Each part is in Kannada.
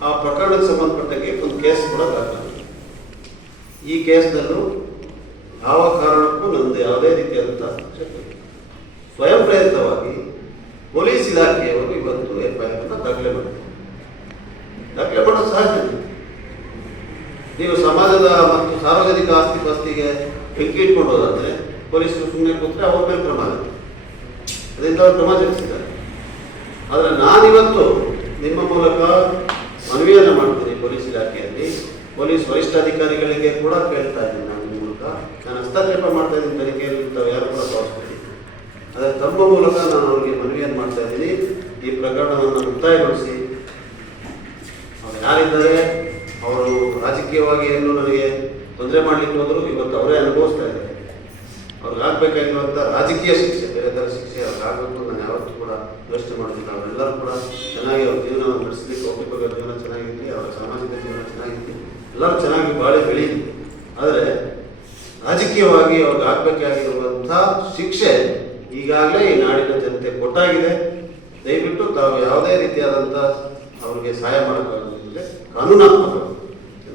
ಆ ಪ್ರಕರಣಕ್ಕೆ ಸಂಬಂಧಪಟ್ಟಂಗೆ ಒಂದು ಕೇಸ್ ಕೂಡ ದಾಖಲಾಗಿದೆ ಈ ಕೇಸ್ನಲ್ಲೂ ಯಾವ ಕಾರಣಕ್ಕೂ ನಂದು ಯಾವುದೇ ರೀತಿಯಾದಂಥ. ಸ್ವಯಂ ಪ್ರೇರಿತವಾಗಿ ಪೊಲೀಸ್ ಇಲಾಖೆಯವರು ಇವತ್ತು ಎಫ್ ಐ ಬಂತು ದಾಖಲೆ ಮಾಡಿದ್ದಾರೆ ದಾಖಲೆ ಮಾಡೋದು ನೀವು ಸಮಾಜದ ಮತ್ತು ಸಾರ್ವಜನಿಕ ಆಸ್ತಿ ಪಾಸ್ತಿಗೆ ಬೆಂಕಿ ಇಟ್ಕೊಂಡು ಹೋದಾದ್ರೆ ಪೊಲೀಸರು ಸುಮ್ಮನೆ ಕೂತ್ರೆ ಅವ್ರ ಮೇಲೆ ಕ್ರಮ ಆಗುತ್ತೆ ಅದರಿಂದ ಅವರು ಕ್ರಮ ಜರುಗಿಸಿದ್ದಾರೆ ಆದರೆ ನಾನಿವತ್ತು ನಿಮ್ಮ ಮೂಲಕ ಮನವಿಯನ್ನು ಮಾಡ್ತೀನಿ ಪೊಲೀಸ್ ಇಲಾಖೆಯಲ್ಲಿ. ಪೊಲೀಸ್ ವರಿಷ್ಠಾಧಿಕಾರಿಗಳಿಗೆ ಕೂಡ ಕೇಳ್ತಾ ಇದ್ದೀನಿ ನಾನು ನಿಮ್ಮ ಮೂಲಕ. ನಾನು ಹಸ್ತಕ್ಷೇಪ ಮಾಡ್ತಾ ಇದ್ದೀನಿ ತನಿಖೆಯಲ್ಲಿ ತಾವು ಯಾರು ಕೂಡ ಭಾವಿಸ್ತೀನಿ ಅದರ ತಮ್ಮ ಮೂಲಕ ನಾನು ಅವರಿಗೆ ಮನವಿಯನ್ನು ಮಾಡ್ತಾ ಇದ್ದೀನಿ. ಈ ಪ್ರಕರಣವನ್ನು ಮುಕ್ತಾಯಗೊಳಿಸಿ. ಅವ್ರು ಯಾರಿದ್ದಾರೆ, ಅವರು ರಾಜಕೀಯವಾಗಿ ಏನು ನನಗೆ ತೊಂದರೆ ಮಾಡಲಿಕ್ಕೆ ಹೋದರೂ ಇವತ್ತು ಅವರೇ ಅನುಭವಿಸ್ತಾ ಇದ್ದಾರೆ. ಅವ್ರಿಗೆ ಆಗಬೇಕಾಗಿರುವಂಥ ರಾಜಕೀಯ ಶಿಕ್ಷೆ, ಬೇರೆ ಥರ ಶಿಕ್ಷೆ ಅವ್ರಿಗೆ ಆಗಬೇಕು ನಾನು ಯಾವತ್ತೂ ಕೂಡ ಯೋಚನೆ ಮಾಡೋದಿಲ್ಲ ಅವರೆಲ್ಲರೂ ಕೂಡ ಚೆನ್ನಾಗಿ ಅವ್ರ ಜೀವನವನ್ನು ನಡೆಸಲಿಕ್ಕೆ ಒಬ್ಬರಿಗೊಬ್ಬರ ಜೀವನ ಚೆನ್ನಾಗಿರಲಿ ಅವರ ಸಾಮಾಜಿಕ ಜೀವನ ಚೆನ್ನಾಗಿದೆ ಎಲ್ಲರೂ ಚೆನ್ನಾಗಿ ಬಾಳೆ ಬೆಳೀತು ಆದರೆ ರಾಜಕೀಯವಾಗಿ ಅವ್ರಿಗೆ ಆಗ್ಬೇಕಾಗಿರುವಂಥ ಶಿಕ್ಷೆ ಈಗಾಗಲೇ ಈ ನಾಡಿನ ಜನತೆ ಕೊಟ್ಟಾಗಿದೆ. ದಯವಿಟ್ಟು ತಾವು ಯಾವುದೇ ರೀತಿಯಾದಂಥ ಅವ್ರಿಗೆ ಸಹಾಯ ಮಾಡೋಕ್ಕಾಗೋದಿಲ್ಲ. ಕಾನೂನಾತ್ಮಕ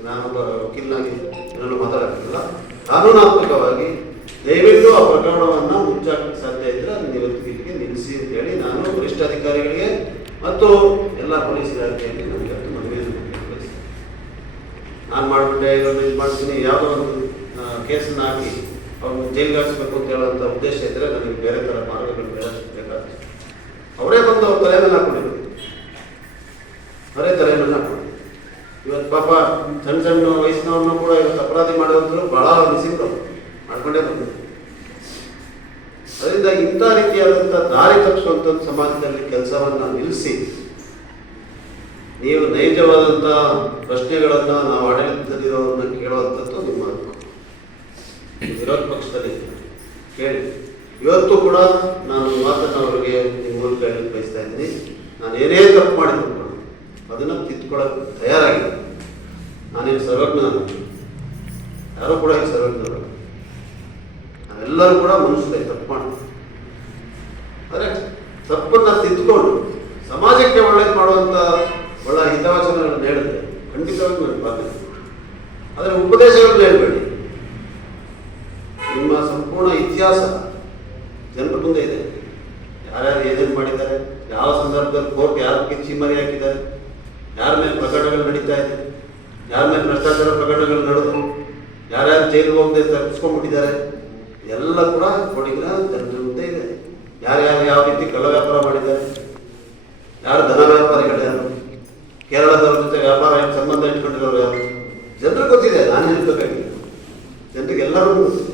ನಾನೊಬ್ಬ ವಕೀಲನಾಗಿ ಏನನ್ನು ಮಾತಾಡೋಕ್ಕಿಲ್ಲ ಕಾನೂನಾತ್ಮಕವಾಗಿ ದಯವಿಟ್ಟು ಆ ಪ್ರಕರಣವನ್ನು ಮುಚ್ಚಾಕಕ್ಕೆ ಸಾಧ್ಯ ಇದ್ದರೆ ಅದನ್ನು ಇವತ್ತಿಗೆ ನಿಲ್ಲಿಸಿ ಅಂತೇಳಿ ನಾನು ವರಿಷ್ಠ ಅಧಿಕಾರಿಗಳಿಗೆ ಮತ್ತು ಎಲ್ಲ ಪೊಲೀಸ್ ಇಲಾಖೆಯಲ್ಲಿ ನನಗೆ ಅದು ಮನವಿಯನ್ನು ಕಳಿಸ್ತೀನಿ ನಾನು ಮಾಡಿಬಿಟ್ಟೆ ಇದನ್ನು ಇದು ಮಾಡ್ತೀನಿ ಯಾವುದೋ ಒಂದು ಕೇಸನ್ನು ಹಾಕಿ ಅವ್ರನ್ನ ಜೈಲಿಗೆ ಅಂತ ಹೇಳುವಂಥ ಉದ್ದೇಶ ಇದ್ದರೆ ನನಗೆ ಬೇರೆ ಥರ ಮಾರ್ಗಗಳು ಬೇಕಾಗ್ತದೆ ಅವರೇ ಬಂದು ಅವ್ರ ತಲೆ ಮೇಲೆ ಹಾಕೊಂಡಿದ್ರು ಅವರೇ ತಲೆ ಮೇಲೆ ಹಾಕೊಂಡು ಇವತ್ತು ಪಾಪ ಸಣ್ಣ ಸಣ್ಣ ವಯಸ್ಸಿನವ್ರನ್ನ ಕೂಡ ಇವತ್ತು ಅಪರಾಧಿ ಮಾಡೋದ್ರು ಭಾಳ ಮಿಸಿಂಗ್ ಮಾಡ್ಕೊಂಡೇ ಬಂದರು. ಅದರಿಂದ ಇಂಥ ರೀತಿಯಾದಂಥ ದಾರಿ ತಪ್ಪಿಸುವಂಥದ್ದು ಸಮಾಜದಲ್ಲಿ ಕೆಲಸವನ್ನು ನಿಲ್ಲಿಸಿ, ನೀವು ನೈಜವಾದಂಥ ಪ್ರಶ್ನೆಗಳನ್ನು ನಾವು ಆಡಳಿತದಲ್ಲಿರೋರನ್ನ ಕೇಳುವಂಥದ್ದು ನಿಮ್ಮ. ವಿರೋಧ ಪಕ್ಷದಲ್ಲಿ ಕೇಳಿ. ಇವತ್ತು ಕೂಡ ನಾನು ಮಾತನ್ನು ಅವರಿಗೆ ನಿಮ್ಮ ಮೂಲಕ ಹೇಳಿ ಬಯಸ್ತಾ ಇದ್ದೀನಿ. ನಾನು ಏನೇ ತಪ್ಪು ಮಾಡಿದ್ರು ಕೂಡ ಅದನ್ನು ತಿದ್ಕೊಳ್ಳೋಕೆ ತಯಾರಾಗಿದೆ ನಾನೇನು ಸರ್ವಜ್ಞ ಯಾರೂ ಕೂಡ ಈ ಸರ್ವಜ್ಞರು ನಾವೆಲ್ಲರೂ ಕೂಡ ಮನುಷ್ಯರೇ, ತಪ್ಪು ಮಾಡ್ತೀವಿ ಆದರೆ ತಪ್ಪನ್ನು ತಿದ್ದುಕೊಂಡು ಸಮಾಜಕ್ಕೆ ಒಳ್ಳೇದು ಮಾಡುವಂಥ ಒಳ್ಳೆ ಹಿತವಚನಗಳನ್ನು ಹೇಳಿದ್ರೆ ಖಂಡಿತವಾಗಿ ಬಾಧ್ಯತೆ ಆದರೆ ಉಪದೇಶಗಳನ್ನು ಹೇಳಬೇಡಿ ನಿಮ್ಮ ಸಂಪೂರ್ಣ ಇತಿಹಾಸ ಜನರ ಮುಂದೆ ಇದೆ. ಯಾರ್ಯಾರು ಏನೇನು ಮಾಡಿದ್ದಾರೆ, ಯಾವ ಸಂದರ್ಭದಲ್ಲಿ ಕೋರ್ಟ್ ಯಾರು ಕಿಚ್ಚಿ ಮರಿ ಹಾಕಿದ್ದಾರೆ, ಯಾರ ಮೇಲೆ ಪ್ರಕರಣಗಳು ನಡೀತಾ ಇದೆ, ಯಾರ ಮೇಲೆ ಭ್ರಷ್ಟಾಚಾರ ಪ್ರಕರಣಗಳು ನಡೆದು ಯಾರ್ಯಾರು ಜೈಲಿಗೆ ಹೋಗದೆ ತಪ್ಪಿಸ್ಕೊಂಡ್ಬಿಟ್ಟಿದ್ದಾರೆ ಎಲ್ಲ ಕೂಡ ಕೊಡಿಗಿನ ಜನರ ಮುಂದೆ ಇದೆ. ಯಾರ್ಯಾರು ಯಾವ ರೀತಿ ಕಳ್ಳ ವ್ಯಾಪಾರ ಮಾಡಿದ್ದಾರೆ, ಯಾರು ಧನ ವ್ಯಾಪಾರಿಗಳು ಯಾರು, ಕೇರಳದವರ ಜೊತೆ ವ್ಯಾಪಾರ ಸಂಬಂಧ ಇಟ್ಕೊಂಡಿರೋರು ಯಾರು ಜನರಿಗೆ ಗೊತ್ತಿದೆ, ನಾನು ಹೇಳ್ಬೇಕಾಗಿಲ್ಲ ಜನರಿಗೆ ಎಲ್ಲರಿಗೂ ಗೊತ್ತಿದೆ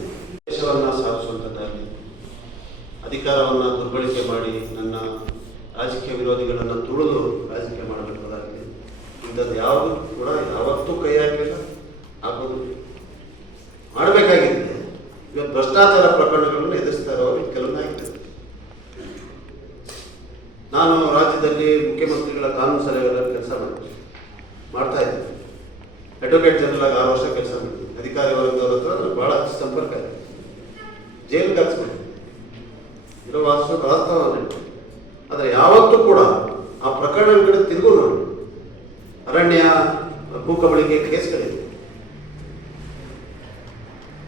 ದೇಶವನ್ನು ಸಾಧಿಸುವಂಥದ್ದಾಗಲಿ ಅಧಿಕಾರವನ್ನು ದುರ್ಬಳಕೆ ಮಾಡಿ ನನ್ನ ರಾಜಕೀಯ ವಿರೋಧಿಗಳನ್ನು ತುಳಿದು ರಾಜಕೀಯ ಮಾಡಬೇಕಾಗಿದೆ. ಇಂಥದ್ದು ಯಾವುದು ಕೂಡ ಯಾವತ್ತೂ ಕೈ ಹಾಕಿಲ್ಲ, ಹಾಕೋದು ಮಾಡಬೇಕಾಗಿದೆ. ಇವತ್ತು ಭ್ರಷ್ಟಾಚಾರ ಪ್ರಕರಣಗಳನ್ನು ಎದುರಿಸ್ತಾ ಇರೋರು ಕೆಲವೊಂದಾಗಿದೆ ನಾನು ರಾಜ್ಯದಲ್ಲಿ ಮುಖ್ಯಮಂತ್ರಿಗಳ ಕಾನೂನು ಸಲಹೆಗಳ ಕೆಲಸ ಮಾಡ್ತೀನಿ ಮಾಡ್ತಾ ಇದ್ದೆ ಅಡ್ವೊಕೇಟ್ ಜನರಲ್ ಆಗಿ ಆರು ವರ್ಷ ಕೆಲಸ ಮಾಡಿದ್ದೆ ಅಧಿಕಾರಿ ವರ್ಗದವ್ರ ಹತ್ರ ನಾನು ಸಂಪರ್ಕ ಇದೆ ಜೈಲಿಗೆ ಹಾಕ್ಸ್ಬೇಕು ಇರೋ ವಾಸ್ತು ವಾಸ್ತವ ಆದರೆ ಯಾವತ್ತೂ ಕೂಡ ಆ ಪ್ರಕರಣಗಳ ಕಡೆ ತಿರುಗು ನೋಡಿ ಅರಣ್ಯ ಭೂಕಬಳಿಕೆ ಕೇಸ್ಗಳಿದೆ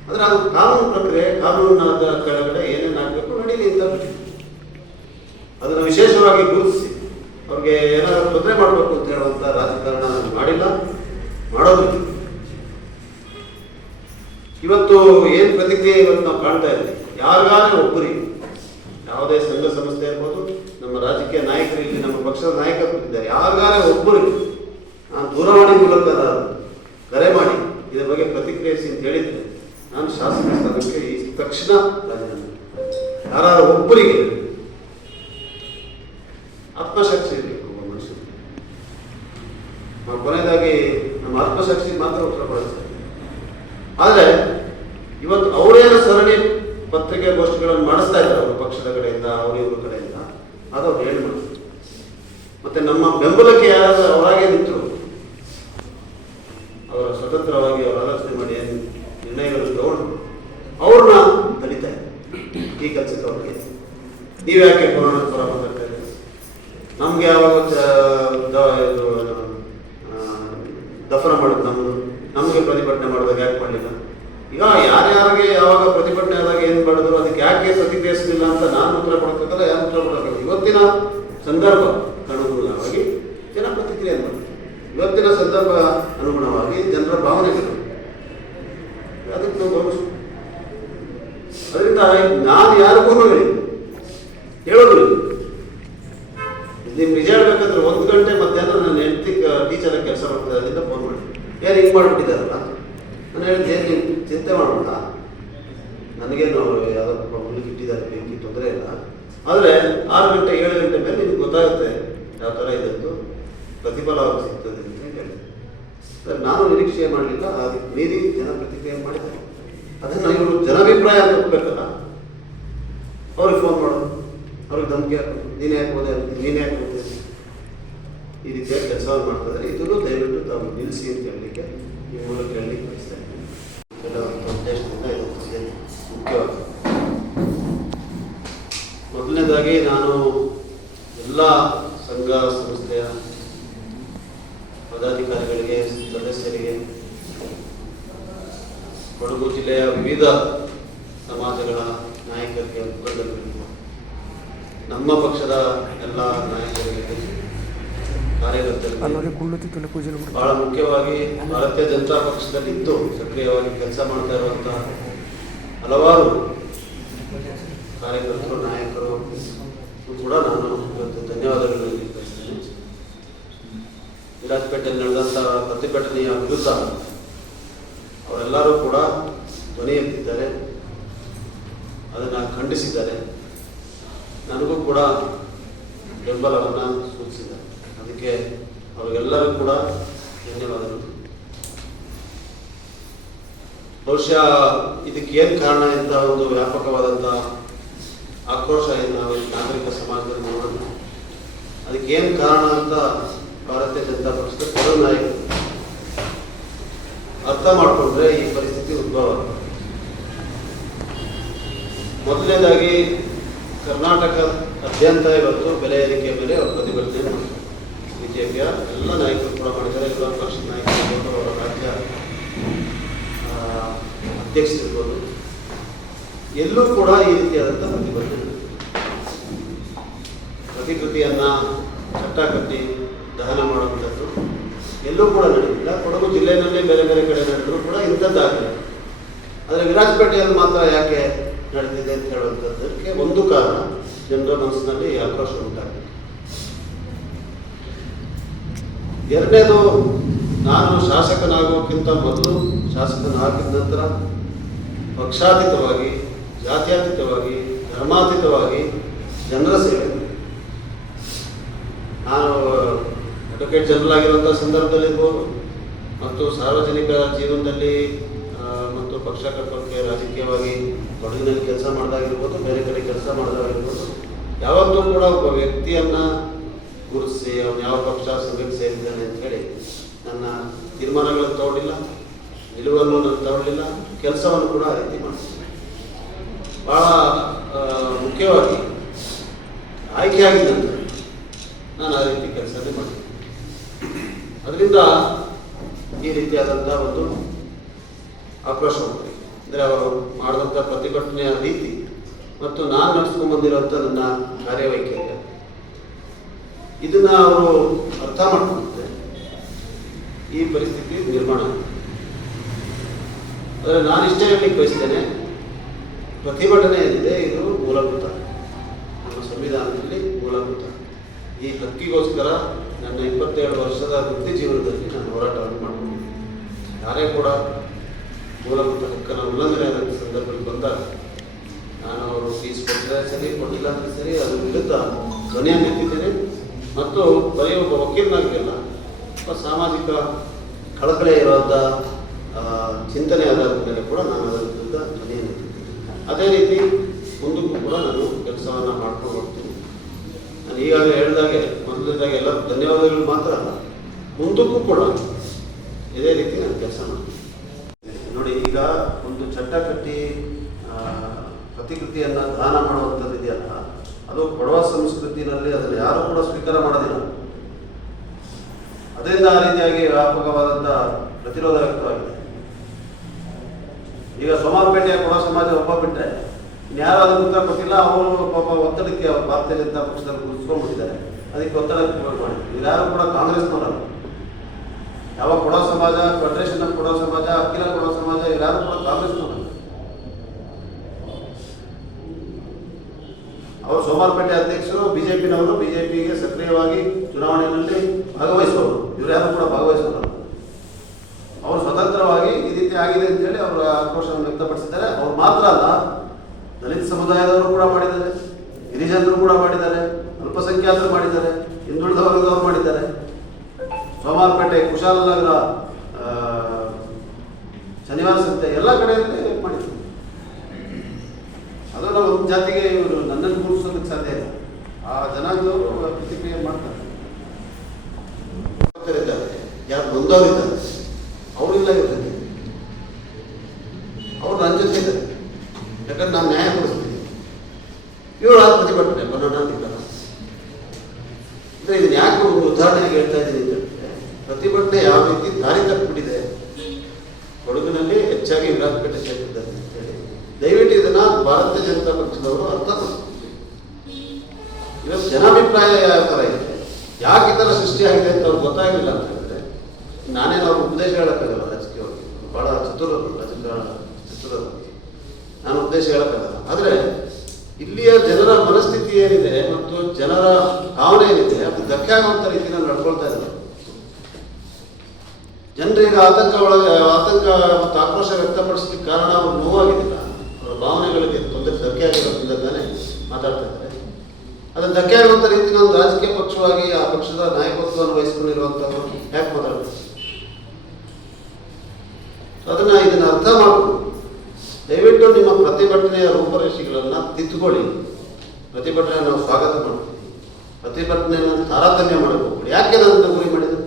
ಆದರೆ ಅದು ಕಾನೂನು ಪ್ರಕ್ರಿಯೆ ಕಾನೂನಿನ ಕೆಳಗಡೆ ಏನೇನು ಆಗಬೇಕು ನಡೀಲಿ ಅಂತ ಅದನ್ನು ವಿಶೇಷವಾಗಿ ಗುರುತಿಸಿ. ಅವ್ರಿಗೆ ಏನಾದರೂ ತೊಂದರೆ ಮಾಡಬೇಕು ಅಂತ ಹೇಳುವಂಥ ರಾಜಕಾರಣ ಮಾಡಿಲ್ಲ. ಮಾಡೋದಿಲ್ಲ. ಇವತ್ತು ಏನು ಪ್ರತಿಕ್ರಿಯೆ ಇವತ್ತು ನಾವು ಕಾಣ್ತಾ ಇದ್ದೀವಿ? ಯಾರಿಗಾದ್ರೆ ಒಬ್ಬರಿ ಯಾವುದೇ ಸಂಘ ಸಂಸ್ಥೆ ಇರ್ಬೋದು ನಮ್ಮ ರಾಜಕೀಯ ನಾಯಕರು ಇಲ್ಲಿ, ನಮ್ಮ ಪಕ್ಷದ ನಾಯಕರು ಇದ್ದಾರೆ. ಯಾರಿಗಾದ್ರೆ ಒಬ್ಬರಿ ನಾನು ದೂರವಾಣಿ ಮೂಲಕ ದುರ್ಬಲಕ್ಕೆ ಯಾರಾದರೂ ಅವರಾಗೇ ನಿಂತರು. ಅವರ ಸ್ವತಂತ್ರವಾಗಿ ಅವರ ಆಲೋಚನೆ ಮಾಡಿ ನಿರ್ಣಯ ನಿರ್ಣಯಗಳನ್ನು ತಗೊಂಡು ಅವ್ರನ್ನ ಕಲಿತಾ ಈ ಕೆಲಸಕ್ಕೆ ಅವ್ರಿಗೆ. ನೀವು ಯಾಕೆ ಕೊರೋನ ಪರ ನಮ್ಗೆ ಯಾವಾಗ ದಫನ ಮಾಡೋದು ನಮ್ಮನ್ನು ನಮಗೆ ಪ್ರತಿಭಟನೆ ಮಾಡಿದಾಗ ಯಾಕೆ ಮಾಡಲಿಲ್ಲ? ಈಗ ಯಾರ್ಯಾರಿಗೆ ಯಾವಾಗ ಪ್ರತಿಭಟನೆ ಆದಾಗ ಏನು ಮಾಡಿದ್ರು, ಅದಕ್ಕೆ ಯಾಕೆ ಪ್ರತಿಕ್ರಿಯಿಸಲಿಲ್ಲ ಅಂತ ನಾನು ನೀನು ಚಿಂತೆ ಮಾಡಬೇಡ. ನನಗೇನು ಯಾವುದೋ ಪ್ರಾಬ್ಲಮ್ ಇಟ್ಟಿದ್ದಾರೆ, ಬೆಂಕಿ ತೊಂದರೆ ಇಲ್ಲ. ಆದರೆ ಆರು ಗಂಟೆ, ಏಳು ಗಂಟೆ ಮೇಲೆ ನಿಮ್ಗೆ ಗೊತ್ತಾಗುತ್ತೆ ಯಾವ ಥರ ಇದ್ದು ಪ್ರತಿಫಲ ಸಿಗ್ತದೆ ಅಂತ ಹೇಳಿದೆ ಸರ್, ನಾನು ನಿರೀಕ್ಷೆ ಮಾಡಲಿಲ್ಲ ಅದಕ್ಕೆ ಮೀರಿ ಜನ ಪ್ರತಿಕ್ರಿಯೆ ಮಾಡಿದ್ದಾರೆ ಅದನ್ನು ಇವರು ಜನಾಭಿಪ್ರಾಯ ಅಂತ ಒಪ್ಬೇಕಲ್ಲ ಅವ್ರಿಗೆ ಫೋನ್ ಮಾಡೋದು ಅವ್ರಿಗೆ ಧಮಕಿ ಹಾಕೋದು ನೀನೇ ಹಾಕೋದೆ ನೀನೇ ಹಾಕೋದೆ ಈ ರೀತಿಯಾಗಿ ಕೆಲಸವನ್ನು ಮಾಡ್ತಿದ್ದಾರೆ ಇದನ್ನು ದಯವಿಟ್ಟು ತಾವು ನಿಲ್ಲಿಸಿ ಅಂತ ಹೇಳಲಿಕ್ಕೆ ಈ ಮೂಲಕ ಹೇಳಲಿಕ್ಕೆ ಬಯಸ್ತಾ ಇದು ಮೊದಲನೇದಾಗಿ ನಾನು ಎಲ್ಲ ಸಂಘ ಸಂಸ್ಥೆಯ ಪದಾಧಿಕಾರಿಗಳಿಗೆ, ಸದಸ್ಯರಿಗೆ, ಕೊಡಗು ಜಿಲ್ಲೆಯ ವಿವಿಧ ಸಮಾಜಗಳ ನಾಯಕರಿಗೆ ಮುಖಂಡರಿಗೆ ನಮ್ಮ ಪಕ್ಷದ ಎಲ್ಲ ನಾಯಕರಿಗೆ ಬಹಳ ಮುಖ್ಯವಾಗಿ ಭಾರತೀಯ ಜನತಾ ಪಕ್ಷದಲ್ಲಿ ಇದ್ದು ಸಕ್ರಿಯವಾಗಿ ಕೆಲಸ ಮಾಡ್ತಾ ಇರುವಂತಹ ಹಲವಾರು ಕಾರ್ಯಕರ್ತರು ನಾಯಕರು ಕೂಡ ನಾನು ಇವತ್ತು ಧನ್ಯವಾದಗಳನ್ನು ವಿರಾಜಪೇಟೆಯಲ್ಲಿ ನಡೆದಂತಹ ಪ್ರತಿಭಟನೆಯ ವಿರುದ್ಧ ಅವರೆಲ್ಲರೂ ಕೂಡ ಧ್ವನಿ ಎತ್ತಿದ್ದಾರೆ. ಅದನ್ನು ಖಂಡಿಸಿದ್ದಾರೆ. ನನಗೂ ಕೂಡ ಬೆಂಬಲವನ್ನು ಅದಕ್ಕೆ ಅವರಿಗೆಲ್ಲರೂ ಕೂಡ ಧನ್ಯವಾದಗಳು. ಬಹುಶಃ ಇದಕ್ಕೆ ಏನು ಕಾರಣ ಅಂತ ಒಂದು ವ್ಯಾಪಕವಾದಂತಹ ಆಕ್ರೋಶ ಏನು ನಾವು ನಾಗರಿಕ ಸಮಾಜದಲ್ಲಿ ನೋಡೋಣ. ಅದಕ್ಕೆ ಏನು ಕಾರಣ ಅಂತ ಭಾರತೀಯ ಜನತಾ ಪಕ್ಷದ ಕೆಲವು ನಾಯಕರು ಅರ್ಥ ಮಾಡಿಕೊಂಡ್ರೆ ಈ ಪರಿಸ್ಥಿತಿ ಉದ್ಭವ. ಮೊದಲನೇದಾಗಿ ಕರ್ನಾಟಕ ಅತ್ಯಂತ ಇವತ್ತು ಬೆಲೆ ಏರಿಕೆ ಮೇಲೆ ಅವರು ಪ್ರತಿಭಟನೆ ಮಾಡಿದ್ದಾರೆ ಬಿಜೆಪಿಯ ಎಲ್ಲ ನಾಯಕರು ಕೂಡ ಮಾಡಿದ್ದಾರೆ. ಎಲ್ಲ ಪಕ್ಷದ ನಾಯಕರು ಅವರ ರಾಜ್ಯ ಅಧ್ಯಕ್ಷರಿರ್ಬೋದು. ಎಲ್ಲೂ ಕೂಡ ಈ ರೀತಿಯಾದಂಥ ಪ್ರತಿಭಟನೆ ಪ್ರತಿಕೃತಿಯನ್ನು ಪ್ರತಿಕೃತಿಯನ್ನ ಚಟ್ಟ ಕಟ್ಟಿ ದಹನ ಮಾಡುವಂಥದ್ದು ಎಲ್ಲೂ ಕೂಡ ನಡೆದಿಲ್ಲ ಕೊಡಗು ಜಿಲ್ಲೆಯಲ್ಲಿ ಬೇರೆ ಬೇರೆ ಕಡೆ ನಡೆದರೂ ಕೂಡ ಇಂಥದ್ದಾಗಲಿಲ್ಲ ಆದರೆ ವಿರಾಜಪೇಟೆಯಲ್ಲಿ ಮಾತ್ರ ಯಾಕೆ ನಡೆದಿದೆ ಅಂತ ಹೇಳುವಂಥದ್ದಕ್ಕೆ ಒಂದು ಕಾರಣ, ಜನರ ಮನಸ್ಸಿನಲ್ಲಿ ಆಕ್ರೋಶ ಉಂಟಾಗಿದೆ ಎರಡನೇದು, ನಾನು ಶಾಸಕನಾಗೋಕ್ಕಿಂತ ಮೊದಲು ಶಾಸಕನಾಗಿದ್ದ ನಂತರ ಪಕ್ಷಾತೀತವಾಗಿ, ಜಾತ್ಯಾತೀತವಾಗಿ, ಧರ್ಮಾತೀತವಾಗಿ ಜನರ ಸೇವೆ. ನಾನು ಅಡ್ವೊಕೇಟ್ ಜನರಲ್ ಆಗಿರುವಂಥ ಸಂದರ್ಭದಲ್ಲಿರ್ಬೋದು ಮತ್ತು ಸಾರ್ವಜನಿಕ ಜೀವನದಲ್ಲಿ ಮತ್ತು ಪಕ್ಷ ಕಟ್ಟೋಕ್ಕೆ ರಾಜಕೀಯವಾಗಿ ಕೊಡಗಿನಲ್ಲಿ ಕೆಲಸ ಮಾಡಿದಾಗಿರ್ಬೋದು, ಬೇರೆ ಕಡೆ ಕೆಲಸ ಮಾಡಿದಾಗಿರ್ಬೋದು, ಯಾವತ್ತೂ ಕೂಡ ಒಬ್ಬ ವ್ಯಕ್ತಿಯನ್ನ ಅವನು ಯಾವ ಪಕ್ಷ ಸಂಘಕ್ಕೆ ಸೇರಿದ್ದಾನೆ ಅಂತ ಹೇಳಿ ನನ್ನ ತೀರ್ಮಾನಗಳನ್ನು ತಗೊಂಡಿಲ್ಲ, ನಿಲುವನ್ನು ನಾನು ತಗೊಳ್ಳಿಲ್ಲ ಕೆಲಸವನ್ನು ಕೂಡ ಆ ರೀತಿ ಮಾಡಿಸ್ತೀನಿ ಭಾಳ ಮುಖ್ಯವಾಗಿ ಆಯ್ಕೆಯಾಗಿದ್ದ ನಾನು ಆ ರೀತಿ ಕೆಲಸನೇ ಮಾಡ್ತೀನಿ ಅದರಿಂದ ಈ ರೀತಿಯಾದಂಥ ಒಂದು ಆಕ್ರೋಶ ಉಂಟಾಗಿದೆ ಅಂದರೆ ಅವರು ಮಾಡಿದಂಥ ಪ್ರತಿಭಟನೆಯ ರೀತಿ ಮತ್ತು ನಾನು ನಡೆಸ್ಕೊಂಡು ಬಂದಿರುವಂಥ ನನ್ನ ಕಾರ್ಯವೈಖರ್ಯ ಇದನ್ನ ಅವರು ಅರ್ಥ ಮಾಡ್ಕೊಂಡ್ರೆ ಈ ಪರಿಸ್ಥಿತಿ ನಿರ್ಮಾಣ. ಆದರೆ ನಾನು ಇಷ್ಟೇ ಹೇಳಿ ಬಯಸ್ತೇನೆ, ಪ್ರತಿಭಟನೆ ಇದೆ ಇದು ಮೂಲಭೂತ. ನಮ್ಮ ಸಂವಿಧಾನದಲ್ಲಿ ಮೂಲಭೂತ. ಈ ಹಕ್ಕಿಗೋಸ್ಕರ ನನ್ನ ಇಪ್ಪತ್ತೇಳು ವರ್ಷದ ವೃತ್ತಿ ಜೀವನದಲ್ಲಿ ನಾನು ಹೋರಾಟವನ್ನು ಮಾಡಿಕೊಂಡಿದ್ದೀನಿ ಯಾರೇ ಕೂಡ ಮೂಲಭೂತ ಹಕ್ಕನ್ನು ಉಲ್ಲಂಘನೆ ಆದಂಥ ಸಂದರ್ಭದಲ್ಲಿ ಬಂದಾಗ ನಾನು ಅವರು ಫೀಸ್ ಕೊಟ್ಟರೆ ಸರಿ ಕೊಟ್ಟಿಲ್ಲ ಅಂದ್ರೆ ಸರಿ ಅದ್ರ ವಿರುದ್ಧ ಧ್ವನಿಯನ್ನು ಎತ್ತಿದ್ದೇನೆ ಮತ್ತು ಬರೀ ಒಬ್ಬ ವಕೀಲನಾಗಿಲ್ಲ ಒಬ್ಬ ಸಾಮಾಜಿಕ ಕಳಕಳಿ ಇರುವಂಥ ಆ, ಚಿಂತನೆ ಆಧಾರದ ಮೇಲೆ ಕೂಡ ನಾನು ಅದರ ವಿರುದ್ಧ ಧ್ವನಿಯನ್ನು ಅದೇ ರೀತಿ ಮುಂದಕ್ಕೂ ಕೂಡ ನಾನು ಕೆಲಸವನ್ನು ಮಾಡ್ಕೊಂಡು ಹೋಗ್ತೀನಿ. ನಾನು ಈಗಾಗಲೇ ಹೇಳಿದಾಗೆ ಮೊದಲಿದ್ದಾಗ ಎಲ್ಲ ಧನ್ಯವಾದಗಳು ಮಾತ್ರ ಅಲ್ಲ ಮುಂದಕ್ಕೂ ಕೂಡ ಇದೇ ರೀತಿ ನಾನು ಕೆಲಸ ಮಾಡ್ತೀನಿ. ನೋಡಿ ಈಗ ಒಂದು ಚಟ್ಟ ಕಟ್ಟಿ ಪ್ರತಿಕೃತಿಯನ್ನ ದಾನ ಮಾಡುವಂಥದ್ದು ಇದೆಯಲ್ಲ ಅದು ಕೊಡವ ಸಂಸ್ಕೃತಿನಲ್ಲಿ ಅದನ್ನು ಯಾರೂ ಕೂಡ ಸ್ವೀಕಾರ ಮಾಡೋದಿಲ್ಲ. ಅದರಿಂದ ಆ ರೀತಿಯಾಗಿ ವ್ಯಾಪಕವಾದಂಥ ಪ್ರತಿರೋಧ ವ್ಯಕ್ತವಾಗಿದೆ. ಈಗ ಸೋಮಾರಪೇಟೆಯ ಕೊಡವ ಸಮಾಜ ಒಬ್ಬ ಬಿಟ್ಟರೆ ಇನ್ಯಾರು ಉತ್ತರ ಕೊಟ್ಟಿಲ್ಲ ಅವರು ಪಾಪ ಒತ್ತಡಕ್ಕೆ ಭಾರತೀಯ ಜನತಾ ಪಕ್ಷದಲ್ಲಿ ಗುರುತಿಸ್ಕೊಂಡ್ಬಿಟ್ಟಿದ್ದಾರೆ ಅದಕ್ಕೆ ಒತ್ತಡ ಮಾಡಿ ಇವ್ಯಾರು ಕೂಡ ಕಾಂಗ್ರೆಸ್ನವರಲ್ಲ ಯಾವ ಕೊಡೋ ಸಮಾಜ, ಫೆಡರೇಷನ್ ಆಫ್ ಕೊಡೋ ಸಮಾಜ, ಅಖಿಲ ಕೊಡೋ ಸಮಾಜ ಇವ್ಯಾರು ಕೂಡ ಕಾಂಗ್ರೆಸ್ನವರಲ್ಲ ಅವರು ಸೋಮಾರಪೇಟೆ ಅಧ್ಯಕ್ಷರು, ಬಿಜೆಪಿನವರು ಬಿಜೆಪಿಗೆ ಸಕ್ರಿಯವಾಗಿ ಚುನಾವಣೆಯಲ್ಲಿ ಭಾಗವಹಿಸುವವರು ಇವರು ಯಾರು ಕೂಡ ಭಾಗವಹಿಸುವರು ಅವರು ಸ್ವತಂತ್ರವಾಗಿ ಈ ರೀತಿ ಆಗಿದೆ ಅಂತ ಹೇಳಿ ಅವರು ಆಕ್ರೋಶವನ್ನು ವ್ಯಕ್ತಪಡಿಸಿದ್ದಾರೆ. ಅವರು ಮಾತ್ರ ಅಲ್ಲ, ದಲಿತ ಸಮುದಾಯದವರು ಕೂಡ ಮಾಡಿದ್ದಾರೆ, ಗಿರಿಜನರು ಕೂಡ ಮಾಡಿದ್ದಾರೆ, ಅಲ್ಪಸಂಖ್ಯಾತರು ಮಾಡಿದ್ದಾರೆ ಹಿಂದುಳಿದ ವರ್ಗದವರು ಮಾಡಿದ್ದಾರೆ. ಸೋಮಾರಪೇಟೆ ಕುಶಾಲನಗರ ಆ, ಶನಿವಾರ ಸಂತೆ ಎಲ್ಲ ಕಡೆಯಲ್ಲಿ ಮಾಡಿದ್ದಾರೆ ಅದು ನಮ್ಮ ಒಂದು ಜಾತಿಗೆ ಇವರು ನನ್ನನ್ನು ಕೂರಿಸೋದಕ್ಕೆ ಸಾಧ್ಯ ಇಲ್ಲ ಆ ಜನಾಂಗದವರು ಪ್ರತಿಕ್ರಿಯೆ ಮಾಡ್ತಾರೆ ಇದ್ದಾರೆ ಯಾರು ನೊಂದವರಿದ್ದಾರೆ ಅವರಿಲ್ಲ ಇವ್ರ ಜೊತೆ ಅವ್ರು ನನ್ನ ಜೊತೆ ಇದ್ದಾರೆ. ಯಾಕಂದ್ರೆ ನಾನು ನ್ಯಾಯ ಕೊಡಿಸ್ತೀನಿ. ಇವರು ಆ ಪ್ರತಿಭಟನೆ ಬರೋಣ ಅಂತಿದ್ದಾರೆ ಅಂದ್ರೆ ಯಾಕೆ ಒಂದು ಉದಾಹರಣೆಗೆ ಹೇಳ್ತಾ ಇದ್ದೀನಿ ಅಂತ ಹೇಳಿದ್ರೆ ಪ್ರತಿಭಟನೆ ಯಾವ ರೀತಿ ದಾರಿ ತಪ್ಪಿಬಿಟ್ಟಿದೆ ಕೊಡಗಿನಲ್ಲಿ ಹೆಚ್ಚಾಗಿ ವಿರಾಜಪೇಟೆ ಕ್ಷೇತ್ರದಲ್ಲಿ ಅಂತೇಳಿ ದಯವಿಟ್ಟು ಇದನ್ನ ಭಾರತೀಯ ಜನತಾ ಪಕ್ಷದವರು ಅರ್ಥ ಮಾಡ್ಕೊಂಡು ಇವತ್ತು ಜನಾಭಿಪ್ರಾಯ ಯಾವ ಥರ ಇದೆ ಯಾಕೆ ಈ ಥರ ಸೃಷ್ಟಿಯಾಗಿದೆ ಅಂತ ಅವ್ರಿಗೆ ಗೊತ್ತಾಗಿಲ್ಲ ಅಂತ ಹೇಳಿದ್ರೆ ನಾನೇನು ಅವ್ರ ಉದ್ದೇಶ ಹೇಳಕ್ಕಾಗಲ್ಲ ಭಾಳ ಚತುರರು ರಾಜಕಾರಣ ನಾನು ಉದ್ದೇಶ ಹೇಳಕ್ಕಲ್ಲ. ಆದರೆ, ಇಲ್ಲಿಯ ಜನರ ಮನಸ್ಥಿತಿ ಏನಿದೆ ಮತ್ತು ಜನರ ಭಾವನೆ ಏನಿದೆ, ಅದು ಧಕ್ಕೆ ಆಗುವಂಥ ರೀತಿಯಲ್ಲಿ ನಡ್ಕೊಳ್ತಾ ಇದ್ದಾರೆ ಜನರಿಗೆ ಆತಂಕ ಒಳಗೆ, ಆತಂಕ ಮತ್ತು ಆಕ್ರೋಶ ವ್ಯಕ್ತಪಡಿಸಲಿಕ್ಕೆ ಕಾರಣ ಅವರು ನೋವಾಗಿದ್ದಿಲ್ಲ. ಅವರ ಭಾವನೆಗಳಿಗೆ ತೊಂದರೆ ಧಕ್ಕೆ ಆಗಿರೋದ್ರಿಂದ ತಾನೇ ಮಾತಾಡ್ತಾ ಇದ್ದಾರೆ. ಅದನ್ನು ಧಕ್ಕೆ ಆಗುವಂಥ ರೀತಿ ನಾನು ರಾಜಕೀಯ ಪಕ್ಷವಾಗಿ, ಆ ಪಕ್ಷದ ನಾಯಕತ್ವವನ್ನು ವಹಿಸಿಕೊಂಡಿರುವಂಥವ್ರು ಯಾಕೆ ಮಾತಾಡ್ತಾರೆ? ಅದನ್ನ ಇದನ್ನು ಅರ್ಥ ಮಾಡಿಕೊಂಡು ದಯವಿಟ್ಟು ನಿಮ್ಮ ಪ್ರತಿಭಟನೆಯ ರೂಪರೇಷೆಗಳನ್ನ ತಿದ್ದುಕೊಳ್ಳಿ. ಪ್ರತಿಭಟನೆ ನಾವು ಸ್ವಾಗತ ಮಾಡ್ತೀವಿ. ಪ್ರತಿಭಟನೆಯನ್ನು ತಾರತಮ್ಯ ಮಾಡಬೇಕು ಯಾಕೆ ನಾನು ಗುರಿ ಮಾಡಿದೆ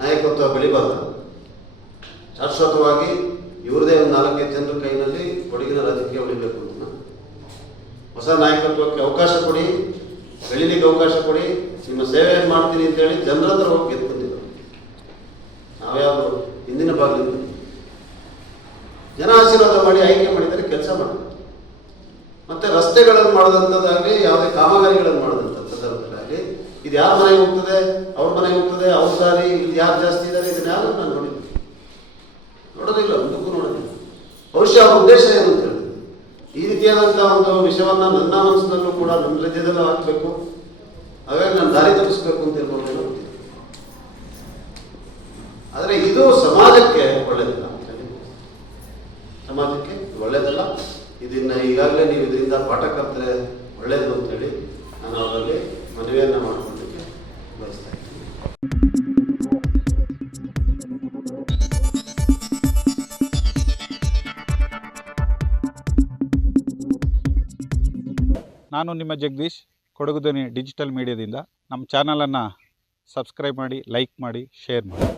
ನಾಯಕತ್ವ ಬೆಳಿಬಾರ್ದು. ಶಾಶ್ವತವಾಗಿ ಇವ್ರದೇ ಒಂದು ನಾಲ್ಕೈದು ಜನರ ಕೈನಲ್ಲಿ ಕೊಡಗಿನ ರಾಜಕೀಯ ಉಳಿಬೇಕು ಅಂತ. ಹೊಸ ನಾಯಕತ್ವಕ್ಕೆ ಅವಕಾಶ ಕೊಡಿ. ಬೆಳಿಲಿಕ್ಕೆ ಅವಕಾಶ ಕೊಡಿ. ನಿಮ್ಮ ಸೇವೆಯನ್ನು ಮಾಡ್ತೀನಿ ಅಂತೇಳಿ ಜನರ ಹತ್ರ ಹೋಗಿ ಗೆದ್ದು ಜನ ಆಶೀರ್ವಾದ ಮಾಡಿ ಆಯ್ಕೆ ಮಾಡಿದರೆ ಕೆಲಸ ಮಾಡಬೇಕು. ಮತ್ತೆ ರಸ್ತೆಗಳನ್ನು ಮಾಡಿದಂಥದ್ದಾಗಲಿ, ಯಾವುದೇ ಕಾಮಗಾರಿಗಳನ್ನು ಮಾಡಿದಂಥ ಇದು ಯಾರ ಮನೆಗೆ ಹೋಗ್ತದೆ, ಅವ್ರ ಮನೆಗೆ ಹೋಗ್ತದೆ, ಅವ್ರ ದಾರಿ ಇದು ಯಾರು ಜಾಸ್ತಿ ಇದ್ದಾರೆ, ಇದನ್ನ ಯಾರು ನಾನು ನೋಡಿದ್ದೀನಿ ನೋಡೋದಿಲ್ಲ, ಒಂದಕ್ಕೂ ನೋಡೋದಿಲ್ಲ. ಬಹುಶಃ ಅವ್ರ ಉದ್ದೇಶ ಏನು ಅಂತ ಹೇಳಿದ್ರು, ಈ ರೀತಿಯಾದಂಥ ಒಂದು ವಿಷಯವನ್ನು ನನ್ನ ಮನಸ್ಸಿನಲ್ಲೂ ಕೂಡ, ನನ್ನ ಹೃದಯದಲ್ಲೂ ಹಾಕಬೇಕು. ಹಾಗಾಗಿ ನಾನು ದಾರಿ ತಪ್ಪಿಸ್ಬೇಕು ಅಂತ ಹೇಳ್ಬೋದು ಆದರೆ ಇದು ಸಮಾಜಕ್ಕೆ ಒಳ್ಳೆಯದಿಲ್ಲ ಅಂತ ಹೇಳಿ. ಸಮಾಜಕ್ಕೆ ಇದು ಒಳ್ಳೆಯದಲ್ಲ ಇದನ್ನ ಈಗಾಗಲೇ ನೀವು ಇದರಿಂದ ಪಾಠ ಕಲ್ತರೆ ಒಳ್ಳೆಯದು ಅಂತೇಳಿ ನಾನು ಅವರಲ್ಲಿ ಮನವಿಯನ್ನು ಮಾಡ್ಕೊಳ್ಳಿಕ್ಕೆ ಬಯಸ್ತಾ ಇದ್ದೀನಿ. ನಾನು ನಿಮ್ಮ ಜಗದೀಶ್ ಕೊಡಗು ಡಿಜಿಟಲ್ ಮೀಡಿಯಾದಿಂದ. ನಮ್ಮ ಚಾನಲನ್ನು ಸಬ್ಸ್ಕ್ರೈಬ್ ಮಾಡಿ, ಲೈಕ್ ಮಾಡಿ, ಶೇರ್ ಮಾಡಿ.